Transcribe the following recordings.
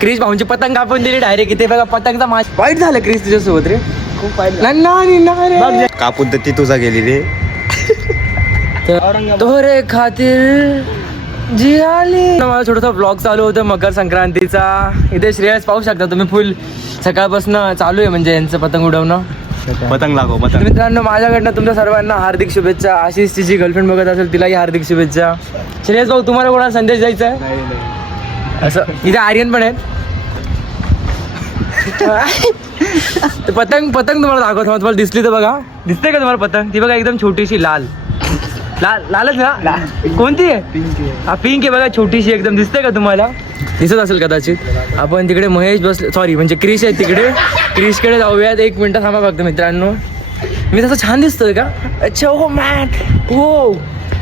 क्रिश भाऊंची पतंग कापून दिली डायरेक्ट. इथे बघा पतंगचा माश वाईट झालं क्रिश तुझ्यासोबत रे. खूप वाईट. कापून तर ती तुझा गेली रे. तोरे खातीर जी आली. मला थोडासा ब्लॉग चालू होतं मकर संक्रांतीचा. इथे श्रेयस पाहू शकता तुम्ही, फुल सकाळपासून चालू आहे म्हणजे यांचं पतंग उडवणं. पतंग लागो पतंग. मित्रांनो माझ्याकडनं तुमच्या सर्वांना हार्दिक शुभेच्छा. आशिषची जी गर्लफ्रेंड बघत असेल तिलाही हार्दिक शुभेच्छा. श्रेयस भाऊ तुम्हाला कोणाला संदेश द्यायचा आहे? असं इथे आर्यन पण आहेत. पतंग पतंग तुम्हाला दाखवतो. तुम्हाला दिसली तर बघा. दिसते का तुम्हाला पतंग? ती बघा एकदम छोटीशी लाल लालच ना. कोणती आहे? हा पिंक आहे बघा, छोटीशी एकदम. दिसते का तुम्हाला? दिसत असेल कदाचित. आपण तिकडे महेश बसले, सॉरी म्हणजे क्रिश आहे तिकडे. क्रिशकडे जाऊयात. 1 मिनिट थांबा फक्त मित्रांनो. मी तसं छान दिसतोय का? अच्छा हो मॅन. हो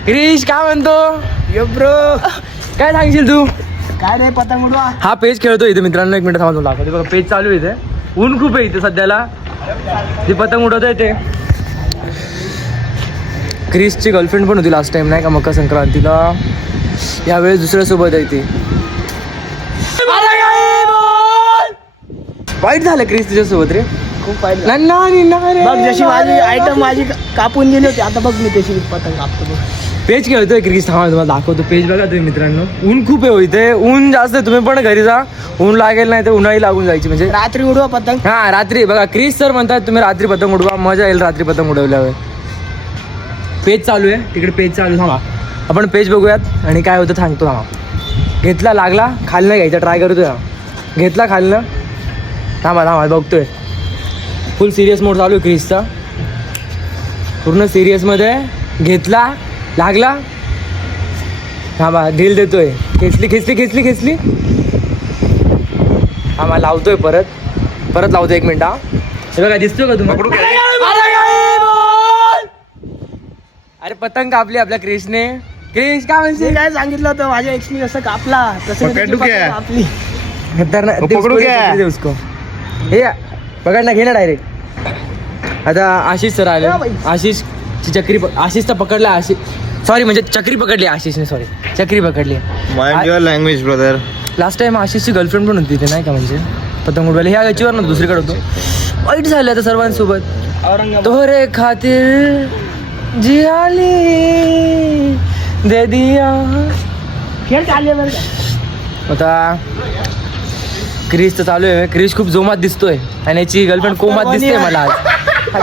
क्रिश काय म्हणतो? ब्रो काय सांगशील तू? काय रे पतंग उडवा. हा पेज खेळतो इथे मित्रांनो. 1 मिनिट थांबा तुला दाखवते. बघा पेज चालू आहे इथे. ऊन खूप आहे इथे सध्याला. ती पतंग उडवत आहे ते. क्रिसची गर्लफ्रेंड पण होती लास्ट टाइम नाही का मकर संक्रांतीला. यावेळेस दुसऱ्यासोबत आहे ती. वाईट झालं क्रिस तुझ्यासोबत रे. खूप वाईट. बघ जशी माझी आयटम माझी कापून गेली होती, आता बघ मी तशी पतंग कापतो बघ. पेज खेळतोय क्रिस. थांबा तुम्हाला दाखवतो. पेज बघा तुम्ही मित्रांनो. ऊन खूप आहे इथे. ऊन जास्त आहे. तुम्ही पण घरी जा. ऊन लागेल नाही तर उन्हाळी लागून जायची म्हणजे. रात्री उडवा पतंग. हा रात्री बघा. क्रिस सर म्हणतात तुम्ही रात्री पतंग उडवा, मजा येईल रात्री पतंग उडवल्यावर. पेज चालू आहे तिकडे. पेज चालू. थांबा आपण पेज बघूयात आणि काय होतं सांगतो. थांबा. घेतला लागला खालनं घ्यायचा ट्राय करतोय. घेतला खालनं. थांबा बघतोय. फुल सिरियस मोड चालू आहे क्रिसचा. पूर्ण सिरियसमध्ये. घेतला लागला. थांबा ढील देतोय. खेचली. थांबा लावतोय परत लावतोय. 1 मिनिट. हा हे बघा दिसतोय का तुम्हाला? अरे पतंग कापली आपल्या क्रिशने. क्रिश काय म्हणते? काय सांगितलं होतं माझ्या एक्सनी कसं कापला तसं कापली. पकडू क्या? उसको हे पकड ना. घे ना डायरेक्ट. आता आशिष सर आले. आशिषची चक्री आशिषचा पकडला. आशिष सॉरी म्हणजे चक्री पकडली आशिषने. सॉरी चक्री पकडली. Mind your language brother. Last time आशिषची गर्लफ्रेंड पण होती ते नाही का म्हणजे पतंग उडवायला. ह्या गच्चीवर ना दुसरीकडे होतो. वाईट झालं आता सर्वांसोबत. तोरे खातीर जी आली दे दिया. खेळ चालले बरं का. आता क्रिश तर चालू आहे. क्रिश खूप जोमात दिसतोय आणि याची गर्लफ्रेंड कोमात दिसते मला आज.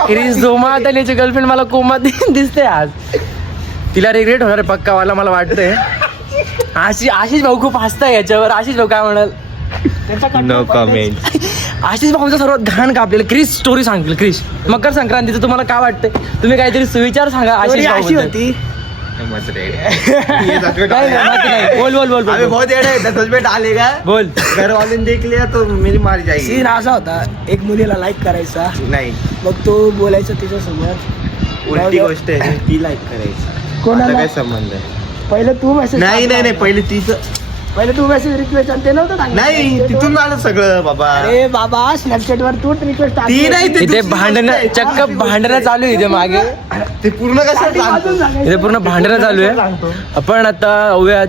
क्रिश जोमात आणि याची गर्लफ्रेंड मला कोमात दिसते आज. तिला रिग्रेट होणार आहे पक्का मला वाटतंय. आशिष भाऊ खूप हसताय याच्यावर. आशिष भाऊ काय म्हणाल? No comment. आशिष भाऊचा सर्वात घाण कापलेलं. क्रिश स्टोरी सांगतील. क्रिश मकर संक्रांतीचं तुम्हाला काय वाटतंय? तुम्ही काहीतरी सुविचार सांगा आशिष भाऊ. होती बोल बहुत सच में डालेगा. बोल. घर वाले ने देख लिया तो मेरी मार जाएगी. सीन असा होता, एक मुलीला लाईक करायचा. नाही मग तो बोलायचा तिच्यासमोर उलटी गोष्ट आहे. ती लाईक करायची. कोणाला? काय संबंध आहे? पहिले तू मेसेज. नाही पहिले तू मेसेज रिक्वेस्ट ते नव्हतं टाकलं. नाही तिथून आलं सगळं बाबा. अरे बाबा स्नॅपचॅट वर तू रिक्वेस्ट ती नाही ते इथे भांडणं चक्क भांडणं चालू आहे इथे मागे. ते पूर्ण कसं इथे पूर्ण भांडणं चालू आहे. आपण आता जाऊयात.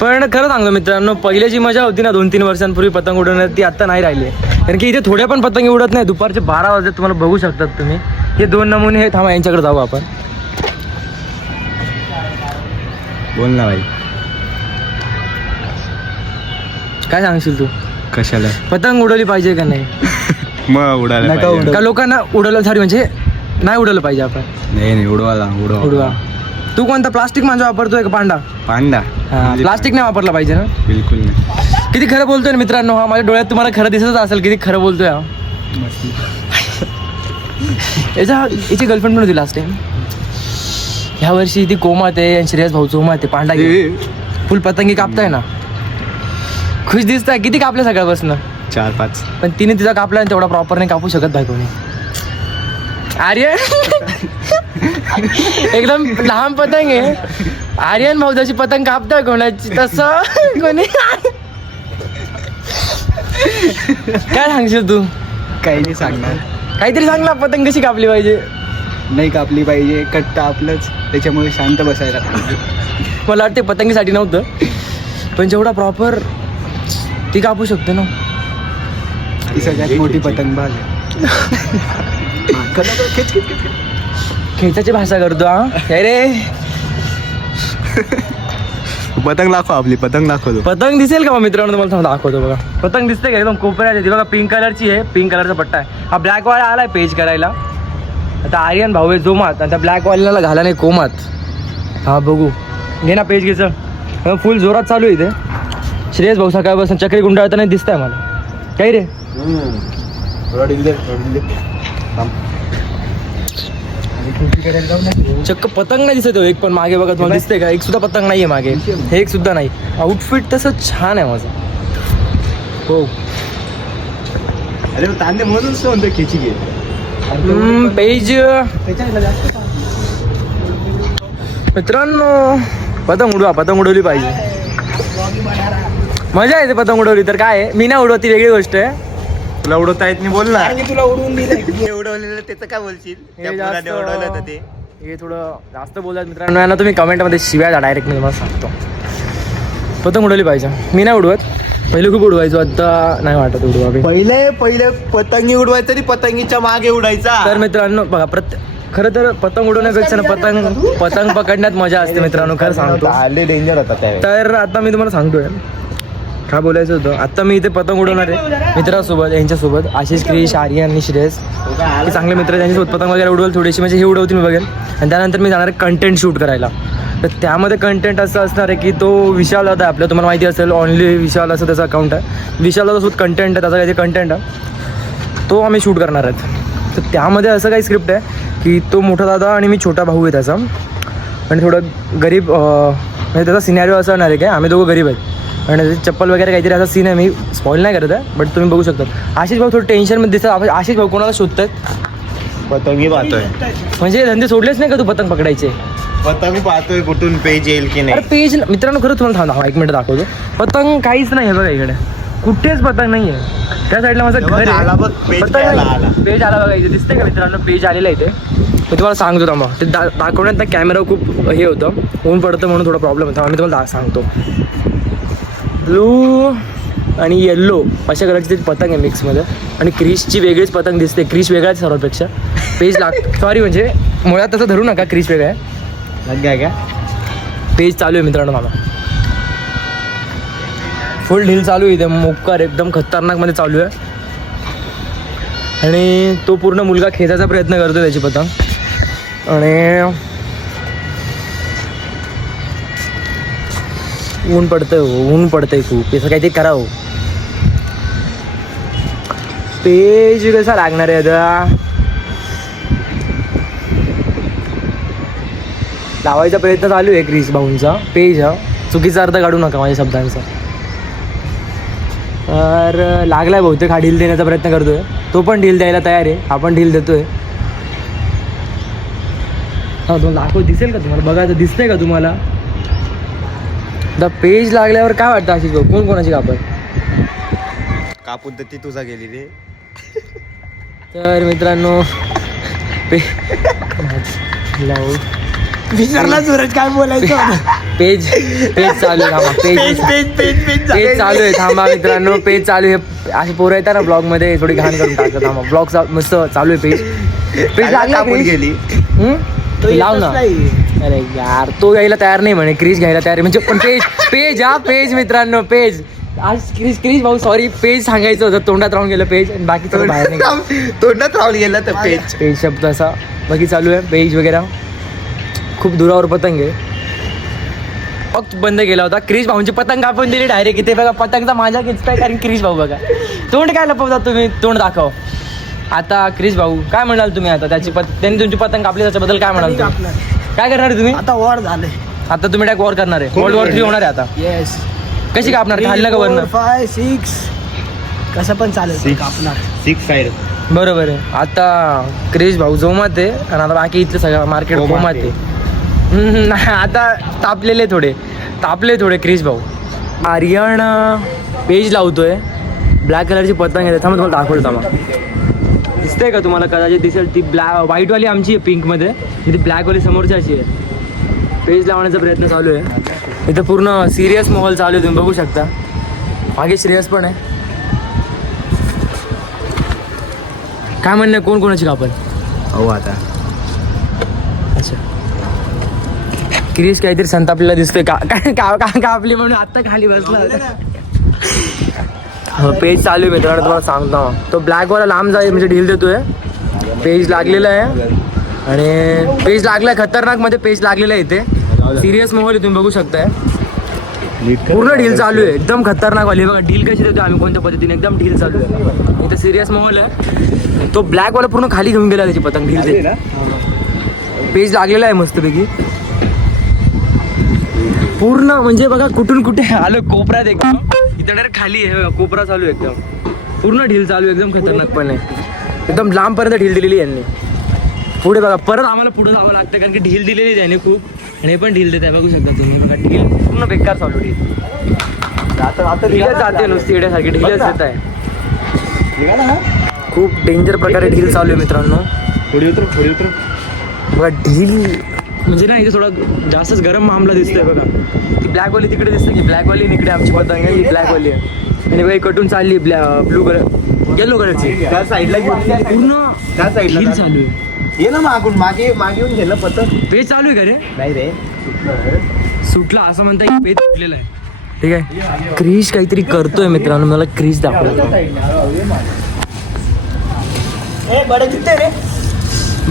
पण खरं सांगतो मित्रांनो, पहिली जी मजा होती ना 2-3 वर्षांपूर्वी पतंग उडवण्यात, ती आता नाही राहिली आहे. कारण की इथे थोड्या पण पतंग उडत नाही. दुपारचे 12 वाजता तुम्हाला बघू शकतात तुम्ही. हे 2 नमुने हे. थांबा यांच्याकडे जाऊ आपण. बोल ना भाई. काय सांगशील तू? कशाला पतंग उडवली पाहिजे का नाही? मग उडायला पाहिजे. का लोकांना उडवलं सॉरी म्हणजे नाही उडवलं पाहिजे आपण? नाही उडवा. तू कोणता प्लास्टिक मांजा वापरतोय का पांडा? प्लास्टिक नाही वापरला पाहिजे ना. बिलकुल नाही. किती खरं बोलतोय ना मित्रांनो. हा माझ्या डोळ्यात तुम्हाला खरं दिसत असेल किती खरं बोलतोय हा. याची गर्लफ्रेंड पण होती लास्ट टाइम. ह्या वर्षी ती कोमात आहे आणि श्रेयस भाऊ चोमात आहे. पांडा फुल पतंगी कापताय ना. खुश दिसताय. किती कापले सकाळपासून? 4-5. पण तिने तिचा कापला आणि तेवढा प्रॉपर नाही कापू शकत भाई कोणी. आर्यन एकदम लहान पतंग आहे. आर्यन भाऊ जशी पतंग कापताय कोणाची तसं कोणी. काय सांगशील तू? काही नाही सांगणार. काहीतरी सांग ना. पतंग कशी कापली पाहिजे? नाही कापली पाहिजे. कट्ट आपलंच, त्याच्यामुळे शांत बसायला. मला वाटते पतंगीसाठी नव्हतं पण जेवढा प्रॉपर ती कापू शकते ना. ती सगळ्यात मोठी पतंग बाज खेचाची भाषा करतो हा काय रे. पतंग दाखव, आपली पतंग दाखवतो. पतंग दिसेल का मित्रांनो तुम्हाला सांगतो, दाखवतो बघा. पतंग दिसते का एकदम कोपऱ्यात येते बघा. पिंक कलरची आहे, पिंक कलरचा पट्टा आहे. हा ब्लॅक वाला आलाय पेज करायला. आता आर्यन भाऊ आहे जोमात, आता ब्लॅक वाल्याला घाला नाही कोमात. हा बघू घे ना पेज घ्यायचं. फुल जोरात चालू आहे इथे. श्रेयस भाऊ सकाळपासून चक्री गुंडाळताना दिसतंय मला. काही रे चक्क पतंग नाही दिसत एक पण मागे बघा तुम्हाला दिसतंय का. एक सुद्धा पतंग नाहीये मागे, हे एक सुद्धा नाही. आउटफिट तसं छान आहे माझं. हो अरे तांदे म्हणून म्हणतो खेची घे. पेज मित्रांनो पतंग उडवा, पतंग उडवली पाहिजे. मजा येते पतंग उडवली तर. काय आहे मी नाही उडवत ती वेगळी गोष्ट आहे. तुला उडवता येत नाही बोल ना. तुला उडवून दिलं उडवलेलं त्याचं काय बोलशील. हे जास्त हे थोडं जास्त बोलतात मित्रांनो. यांना तुम्ही कमेंटमध्ये शिव्या द्या डायरेक्ट, मी तुम्हाला सांगतो. पतंग उडवली पाहिजे. मी नाही उडवत, पहिले खूप उडवायचो, आता नाही वाटत उडवा. पहिले पतंगी उडवायचं तरी पतंगीच्या मागे उडायचा. तर मित्रांनो बघा खरं तर पतंग उडवण्यापेक्षा ना पतंग पकडण्यात मजा असते मित्रांनो, खरं सांगतो. आले डेंजर होता त्यावेळेस. तर आता मी तुम्हाला सांगतोय काय बोलायचं होतं. आता मी इथे पतंग उडवणार आहे मित्रासोबत, यांच्यासोबत आशिष, क्रिश, आर्यन आणि श्रेयस. हे चांगले मित्र, त्यांच्यासोबत पतंग वगैरे उडवल थोडीशी, म्हणजे हे उडवतील मी बघेल. आणि त्यानंतर मी जाणार आहे कंटेंट शूट करायला. तर त्यामध्ये कंटेंट असं असणार आहे की तो विशाल होता आपल्या, तुम्हाला माहिती असेल ऑनली विशाल असं त्याचा अकाउंट आहे. विशालसोबत कंटेंट आहे, त्याचा काही कंटेंट आहे, तो आम्ही शूट करणार आहेत. तर त्यामध्ये असं काही स्क्रिप्ट आहे की तो मोठा दादा आणि मी छोटा भाऊ आहे त्याचा. आणि थोडं गरीब म्हणजे त्याचा सिनॅरिओ असं होणार आहे की आम्ही दोघं गरीब आहेत आणि चप्पल वगैरे काहीतरी असा सीन आहे. मी स्पॉईल नाही करत आहे, बट तुम्ही बघू शकता. आशिष भाऊ थोडं टेन्शनमध्ये दिसतात. आशिष भाऊ कोणाला शोधतात. पतंगी पाहतोय. म्हणजे धंदे सोडलेच नाही का तू पतंग पकडायचे. पतंग पाहतोय कुठून पेज येईल की अरे नाही. पेज मित्रांनो खरं तुम्हाला थांबा, एक मिनिट दाखवतो. पतंग काहीच नाही आहे बघा इकडे, कुठेच पतंग नाही आहे. त्या साईडला माझं घर आला बघ, आहे. पेज पतंग घ्यायला नाही. आला. पेज आला बघा इथे, दिसतंय का मित्रांनो पेज आलेला आहे इथे. मी तुम्हाला सांगतो थांबा. ते दाखवण्यात ना कॅमेरा खूप हे होतं, ऊन पडतं म्हणून थोडा प्रॉब्लेम होता. मी तुम्हाला सांगतो. ब्लू आणि येल्लो अशा कलरची ती पतंग आहे मिक्समध्ये. आणि क्रिशची वेगळीच पतंग दिसते. क्रिश वेगळा आहे सर्वांपेक्षा. पेज सॉरी म्हणजे मुळात तसं धरू नका, क्रिश वेगळा आहे. का पेज चालू आहे मित्रांनो मला. फुल ढील चालू आहे इथे, मोकार एकदम खतरनाकमध्ये चालू आहे. आणि तो पूर्ण मुलगा खेचायचा प्रयत्न करतो त्याची पतंग. आणि ऊन पडतंय खूप. याचं काहीतरी करावं. पेज कसा लागणार आहे आता. लावायचा प्रयत्न चालू आहे क्रिश भाऊंचा. पेज हा चुकीचा अर्थ काढू नका माझ्या शब्दांचा. तर लागलाय बहुतेक. हा ढील देण्याचा प्रयत्न करतोय. तो पण ढील द्यायला तयार आहे, हा पण ढील देतोय. हा तुम्हाला दाखव, दिसेल का तुम्हाला, बघायचं दिसतंय का तुम्हाला. द पेज लागल्यावर काय वाटतं अशी कोण कोणाची कापून तर ती तुझा गेली रे. तर मित्रांनो विचारला सूरज काय बोलायचं. पेज चालू आहे. थांबा पेज चालू आहे. थांबा मित्रांनो पेज चालू आहे. अशी पोरं येतात ना ब्लॉग मध्ये थोडी घाण करून टाकतात. थांबा ब्लॉग मस्त चालू आहे. पेज लागला कापून गेली. लाव ना. अरे यार तो घ्यायला तयार नाही म्हणे, क्रिश घ्यायला तयार आहे म्हणजे. पण पेज हा पेज मित्रांनो पेज. आज क्रिश भाऊ सॉरी पेज सांगायचं होतं, तोंडात राहून गेलं पेज. आणि बाकी थोडं बाहेर नाही, तोंडात राहून गेलं तर पेज शब्द असा बाकी चालू आहे. पेज वगैरे खूप दुरावर पतंग आहे. फक्त बंद केला होता. क्रिश भाऊंची पतंग कापून दिली डायरेक्ट. इथे बघा पतंगचा माझ्या खेचताय, कारण क्रिश भाऊ बघा तोंड काय लपवता तुम्ही, तोंड दाखव. आता क्रिश भाऊ काय म्हणाल तुम्ही. आता त्यांनी तुमची पतंग कापली त्याच्याबद्दल काय म्हणाल तुम्ही. काय करणार तुम्ही आता वॉर झालंय. आता तुम्ही डायरेक्ट वॉर करणार आहे. वर्ल्ड वॉर 3 होणार आहे आता. येस. कशी कापणार, खाल्लं का वरनं. 5 6 कसं पण चालेल कापणार. 6 साईड बरोबर आहे. आता क्रिश भाऊ जोमात आहे आणि आता बाकी इथलं सगळं मार्केट कोमात आहे. आता तापले थोडे क्रिश भाऊ. आर्यन पेज लावतोय. ब्लॅक कलरची पतंग आहे, त्याच्यामध्ये तुम्हाला दाखवतो. आम्हाला दिसतंय का तुम्हाला, कदाचित दिसेल. ती व्हाईटवाली आमची आहे पिंकमध्ये, ती ब्लॅकवाली समोरची अशी आहे. पेज लावण्याचा प्रयत्न चालू आहे. इथं पूर्ण सिरियस माहोल चालू आहे, तुम्ही बघू शकता. मागे श्रेयस पण आहे. काय म्हणणं आहे, कोण कोणाची कापण? हो आता अच्छा क्रिश काहीतरी संतापलेला दिसतोय का कापली म्हणून आत्ता खाली बसला. पेज चालू आहे मित्रांनो, तुम्हाला सांगतो. तो ब्लॅकवाला लांब जाईल म्हणजे ढील देतोय. पेज लागलेला आहे आणि पेज लागलाय खतरनाक मध्ये पेज लागलेला आहे इथे. सिरियस मोबाईल तुम्ही बघू शकताय. पूर्ण ढील चालू आहे एकदम खतरनाक वाली. बघा ढील कशी देतो आम्ही कोणत्या पद्धतीने, एकदम ढील चालू आहे. इथे सिरियस मोबाईल आहे. तो ब्लॅकवाला पूर्ण खाली घेऊन गेला त्याची पतंग ढील दे. पेज लागलेला आहे मस्तपैकी पूर्ण. म्हणजे बघा कुठून कुठे आलं कोपऱ्यात एकदम. इथं डायरेक्ट खाली आहे कोपरा चालू आहे एकदम. पूर्ण ढील चालू आहे एकदम खतरनाकपणे. एकदम लांबपर्यंत ढील दिलेली यांनी. पुढे बघा परत आम्हाला पुढे जावं लागतं कारण की ढील दिलेली त्याने खूप. आणि हे पण ढील देत आहे बघू शकता तुम्ही. बघा ढील पूर्ण बेकार चालू ढील. ढीलच जाते नुसती येण्यासारखी ढीलच देत आहे. खूप डेंजर प्रकारे ढील चालू आहे मित्रांनो. बघा ढील म्हणजे ना इथे थोडा जास्तच गरम मामला दिसतोय. बघा ती ब्लॅकवाली तिकडे दिसते की ब्लॅकवाली इकडे आमची पतंग आहे. ही ब्लॅकवाली आहे आणि बघा कटून चालली ब्लू कलर येलो कलरची. त्या साईडला पूर्ण त्या साईडला ढील चालू आहे. ये ना मागून मागे येऊन गेलं पतंग. पेज चालू आहे का रे? नाही रे सुटला असं म्हणता येईल. पेज सुटलेला आहे. ठीक आहे क्रिश काहीतरी करतोय मित्रांनो. मला क्रिश दाखवतो.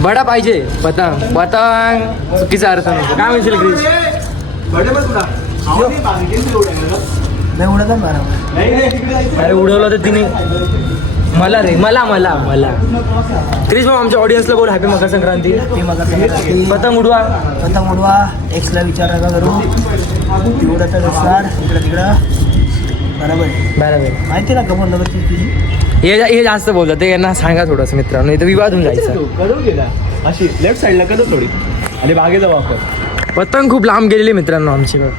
बडा पाहिजे पतंग. पतंग चुकीचा अर्थ नाही. काय म्हणशील क्रिश? अरे उडवलं तर तिने मला रे मला मला मला क्रिश भाऊ आमच्या ऑडियन्सला बोल हॅपी मकर संक्रांती. पतंग उडवा. पतंग उडवा. एक्सला विचार नका करू. तेवढं तर असणार इकडं तिकडं. बरोबर बरोबर माहिती ना कमल नगरची तुझी. हे जास्त बोलतात ते. यांना सांगा थोडंसं मित्रांनो. इथं विवाद होऊन जायचा. करून गेला अशी लेफ्ट साईडला करू थोडी आणि बागेचा वापर. पतंग खूप लांब गेलेली मित्रांनो आमची. बघ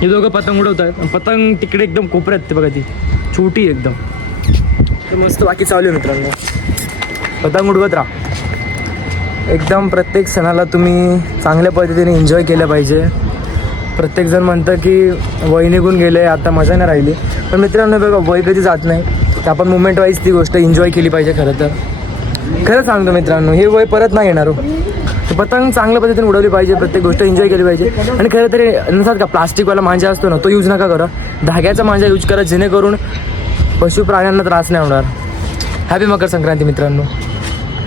हे दोघं पतंग उडवतात. पतंग तिकडे एकदम कोपऱ्यात ते बघा ती छोटी एकदम. तर मस्त बाकी चालू आहे मित्रांनो. पतंग उडवत राहा एकदम. प्रत्येक सणाला तुम्ही चांगल्या पद्धतीने एन्जॉय केलं पाहिजे. प्रत्येकजण म्हणतं की वय निघून गेले आता मजा नाही राहिली. पण मित्रांनो बघा वय कधी जात नाही. तर आपण मुमेंट वाईज ती गोष्ट एन्जॉय केली पाहिजे. खरं तर खरं सांगतो मित्रांनो हे वय परत नाही येणार. तर पतंग चांगल्या पद्धतीने उडवली पाहिजे. प्रत्येक गोष्ट एन्जॉय केली पाहिजे. आणि खरं तरी नसतात का प्लास्टिकवाला मांजा असतो ना तो यूज नका करा. धाग्याचा मांजा यूज करा जेणेकरून पशु प्राण्यांना त्रास नाही होणार. हॅपी मकर संक्रांती मित्रांनो.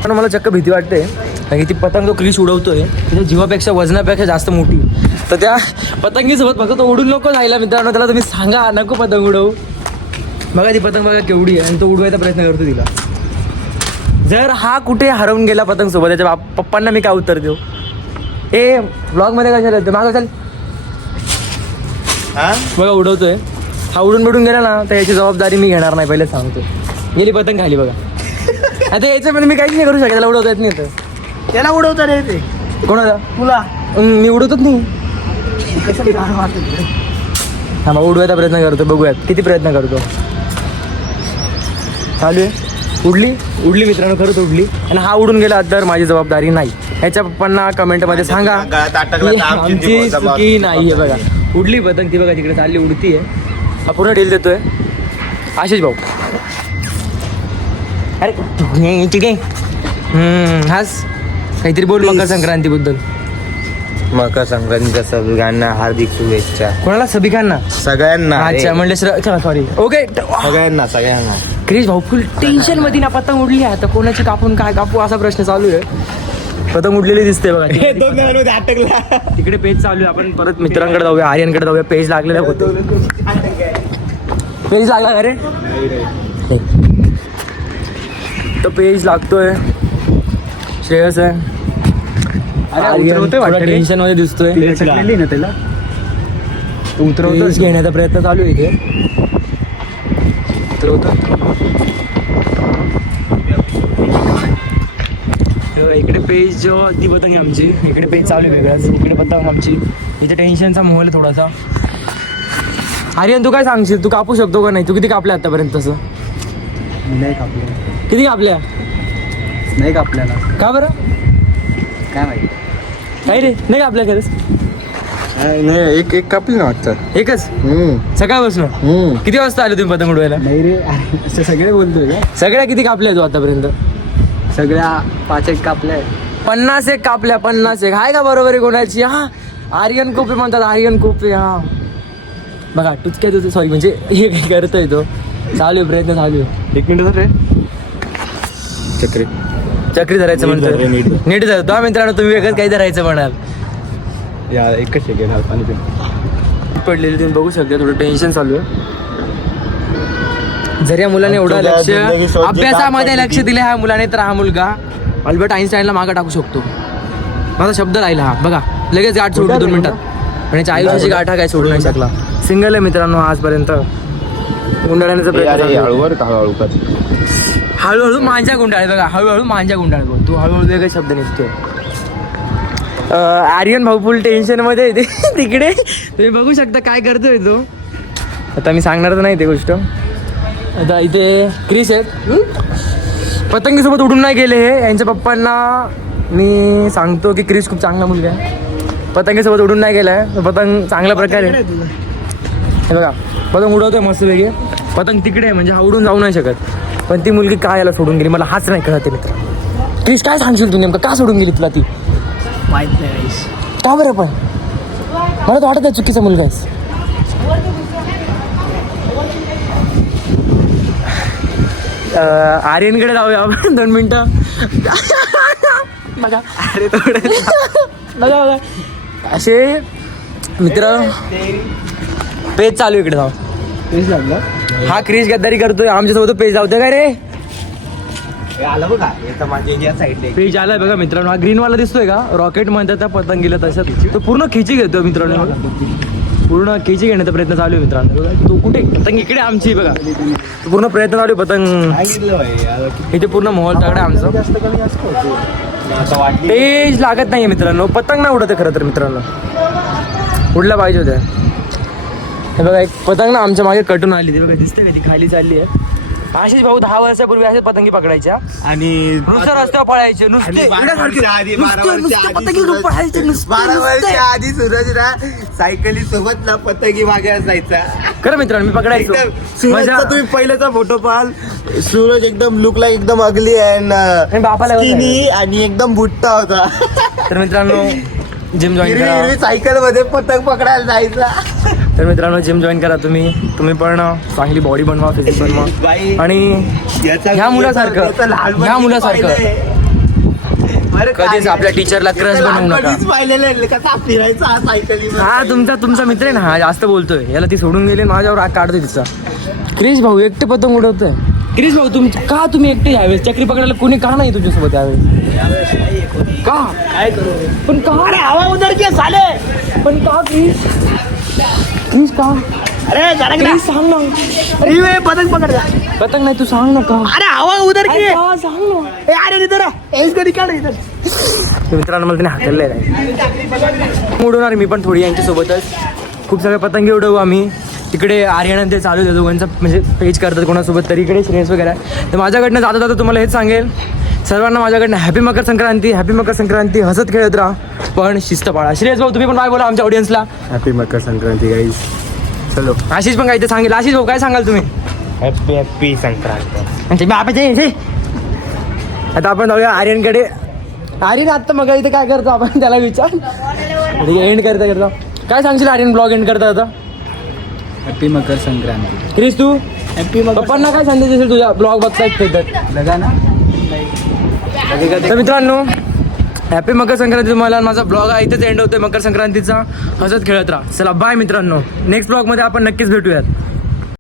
पण मला चक्क भीती वाटते कारण की ती पतंग जो क्रिश उडवतोय त्याच्या जीवापेक्षा वजनापेक्षा जास्त मोठी. तर त्या पतंगीसोबत फक्त तो उडून नको जायला मित्रांनो. त्याला तुम्ही सांगा नको पतंग उडवू. बघा ती पतंग बघा केवढी आहे आणि तो उडवायचा प्रयत्न करतो तिला. जर हा कुठे हरवून गेला पतंग सोबत त्याच्या पप्पांना मी काय उत्तर देऊ? ए ब्लॉगमध्ये कशाला येतो मागं चाल. बघा उडवतोय हा. उडून बिडून गेला ना तर याची जबाबदारी मी घेणार नाही. पहिले सांगतो. गेली पतंग खाली बघा. आता याच्यामध्ये मी काहीच नाही करू शकत. त्याला उडवता येत नाही. तर त्याला उडवता रे ते. कोणाला? तुला. मी उडवतच नाही. कसं हा मग उडवायचा प्रयत्न करतो. बघूयात किती प्रयत्न करतो. चालू आहे. उडली मित्रांनो खरंच उडली. आणि हा उडून गेला तर माझी जबाबदारी नाही. ह्याच्या पप्पांना कमेंटमध्ये सांगा आमची चुकी नाही आहे. बघा उडली पतंग ती बघा तिकडे चालली उडती आहे. हा पूर्ण ढील देतोय आशिष भाऊ. अरे ठीक आहे हास काहीतरी बोल मकर संक्रांतीबद्दल. मकर संक्रांतीच्या सगळ्यांना हार्दिक शुभेच्छा. कोणाला? सभिकांना सगळ्यांना. अच्छा म्हणले सॉरी. ओके सगळ्यांना सगळ्यांना. क्रिश भाऊ फुल टेन्शन मध्ये ना. पतंग उडली आहे तर कोणाची कापून काय कापू असा प्रश्न चालू आहे. पतंग उडलेली दिसते बघा. अटकला तिकडे पेज चालू आहे. आपण परत मित्रांकडे जाऊया. आर्यनकडे जाऊया. पेज लागलेला होतो. पेज लागला अरे तो पेज लागतोय. श्रेयस आहे. टेन्शन मध्ये दिसतोय. ना त्याला पेज घेण्याचा प्रयत्न चालू आहे इथे. इकडे पेज ती पतंग आहे आमची. इकडे पेज चालू आहे वेगळाच. इकडे पतंग आमची. इथे टेन्शनचा माहोल आहे थोडासा. आर्यन तू काय सांगशील? तू कापू शकतो का नाही? तू किती कापल्या आतापर्यंत? तसं नाही कापल्या. किती कापल्या? नाही कापल्याला. का बरं? काय माहिती काय रे नाही कापल्या खरंच? नाही एक कापली ना वाटतं. एकच सकाळपासून. किती वाजता आले तुम्ही पतंग उडवायला? नाही रे असं सगळे बोलतोय का? सगळ्या किती कापल्या तू आतापर्यंत? सगळ्या 5 कापल्या 51 कापल्या. 51 आहे का बरोबर आहे कोणाची? हा आर्यन कोपे म्हणतात, आर्यन कोपे. हा बघा टुचक्या तुझं सॉरी म्हणजे हे काय करतोय तो. चालू आहे प्रयत्न चालू आहे. 1 मिनिट रे. चक्री चक्री धरायचं नीट धर रे, म्हणतो. नीट धर. नीट धरतो हा मित्रांनो. तुम्ही वेगळंच काही धरायचं म्हणाल. या एकच सेकंड पाणी पिऊन. पडलेली तुम्ही बघू शकता. थोडं टेन्शन चालू आहे. जर या मुलाने एवढं तुझ्या लक्ष जिंदगी सोबत जे अभ्यासामध्ये काम लक्ष दिले ह्या मुलाने तर हा मुलगा अल्बर्ट आईन्स्टाईनला मागं टाकू शकतो. माझा शब्द राहिला हा. बघा लगेच गाठ सोडली 2 मिनिटात. आणि याच्या आयुष्याची गाठ हा काय सोडू नाही शकला. सिंगल आहे मित्रांनो आजपर्यंत. गुंडाळण्याचा प्रयत्न चालू आहे. हळूवर का हळू कर. हळूहळू मांजा गुंडाळ. बघा हळूहळू मांजा गुंडाळ. तू हळूहळू वेगळे शब्द निघतोय. आर्यन भाऊ फुल टेन्शन मध्ये येते तिकडे. तुम्ही बघू शकता काय करतोय तो. आता मी सांगणार तर नाही ते गोष्ट. आता इथे क्रिस आहेत. पतंगीसोबत उडून नाही गेले हे. यांच्या पप्पांना मी सांगतो की क्रिस खूप चांगला मुलगा आहे. पतंगीसोबत उडून नाही गेलाय. पतंग चांगल्या प्रकारे हे बघा पतंग उडवतोय मस्त वेगळे. पतंग तिकडे आहे म्हणजे हा उडून जाऊ नाही शकत. पण ती मुलगी काय याला सोडून गेली मला हाच नाही कळत मित्र. क्रिस काय सांगशील तू नेमकं का सोडून गेली तुला ती? माहित नाही. का बरं पण मला तर वाटत आहे चुकीचा मुलगा आहेस. आर्यनकडे जाऊया आपण 2 मिनिटं. बघा अरे थोडं बघा बघा असे मित्र. पेज चालू इकडे जाऊ. तेच लागलं. हा क्रिश गद्दारी करतोय आमच्यासोबत. पेज लावतोय का रे? आलं बघा येतं माझ्या या साईडला. पेज आलाय बघा मित्रांनो. हा ग्रीन वाला दिसतोय का? रॉकेट म्हणतात त्या पतंगीला तशात. तो पूर्ण खिची घेतोय मित्रांनो. पूर्ण खिची घेण्याचा प्रयत्न चालू आहे मित्रांनो. बघा तो कुठे पतंग इकडे आमची बघा. तो पूर्ण प्रयत्न चालू आहे पतंग. सांगितलं भाई इथे पूर्ण माहोल तगडा आहे आमचा. जास्त कमी जास्त होतो. आता वाटली पेज लागत नाहीये मित्रांनो. पतंग नाही उडत आहे खरं तर मित्रांनो. उडला पाहिजे होत्या. हे बघा एक पतंग ना आमच्या मागे कटून आली. ती बघा दिसते का ती खाली चालली आहे. आशिष भाऊ 10 वर्षापूर्वी असेच पतंगी पकडायच्या आणि नुसतं रस्त्यावर पळायचे. आणि नुसते 12 वर्षाच्या आधी, 12 वर्षाच्या आधी पतंगी घेऊन पळायचे. 12 वर्षाच्या आधी सूरज ना सायकली सोबत ना पतंगी मागे असायचा. खरं मित्रांनो मी पकडायचो. एकदम सूरजचा मजा- तुम्ही पहिल्याचा फोटो पाहाल. सूरज एकदम लुक लाईक एकदम अगली आणि बापाला स्किनी आणि एकदम बुट्टा होता. तर मित्रांनो जिम जॉईन हिरवी करा. हिरवी सायकल मध्ये पतंग पकडायला जायचा. तर मित्रांनो जिम जॉईन करा तुम्ही पण चांगली बॉडी बनवा, फिजिक बनवा. बाई, आणि ह्या मुलासारखं कधीच आपल्या टीचरला क्रश बनवू नका. पाहिलेलं कसा फिरायचा हा सायकली. हा तुमचा मित्र आहे ना हा जास्त बोलतोय. याला ती सोडून गेली माझ्यावर राग काढतोय तिचा. क्रिश भाऊ एकटे पतंग उडवतोय. क्रिश भाऊ तुम्ही एकटे यावेळेस चक्री पकडायला कोणी का नाही तुझ्यासोबत यावेळेस? का काय करू? पण का? अरे हवा उधर के साले. पण का क्रिश? क्रिश का? अरे जरा क्रिश सांग ना. अरे पतंग पकड़ जा. पतंग नाही तू सांग ना का? अरे हवा उधर की. अरे का सांग ना. ए अरे इधर इसको निकाल इधर. तर मित्रांनो मला त्याने हाकललंय नाही. उडवणार मी पण थोडी यांच्यासोबतच. खूप सगळे पतंगी उडवू आम्ही. तिकडे आर्यन ते चालू आहे दोघांचं म्हणजे पेज करतात कोणासोबत तरी. इकडे श्रेयस वगैरे आहे. तर माझ्याकडनं जाता जाता तुम्हाला हेच सांगेल सर्वांना माझ्याकडनं हॅपी मकर संक्रांती. हॅपी मकर संक्रांती. हसत खेळत राहा पण शिस्त पाळा. श्रेयस भाऊ तुम्ही पण काय बोला आमच्या ऑडियन्सला? Happy Makar Sankranti guys. चलो आशिष पण काय ते सांगेल. आशिष भाऊ काय सांगाल तुम्ही? Happy happy Sankrant. आता आपण जाऊया आर्यनकडे. आर्यन आत्ता मग इथे काय करतो आपण त्याला विचार. एंड करता काय सांगशील आर्यन ब्लॉग एंड करता आता? हॅपी मकर संक्रांती. क्रिश तू हॅपी मकर. पप्पांना काय सांगते असेल तुझ्या ब्लॉग बघतायत ते तर? लगा ना. तर मित्रांनो हॅपी मकर संक्रांती तुम्हाला. माझा ब्लॉग आहे इथेच एंड होतोय मकर संक्रांतीचा. हसत खेळत राहा. चला बाय मित्रांनो. नेक्स्ट ब्लॉगमध्ये आपण नक्कीच भेटूयात.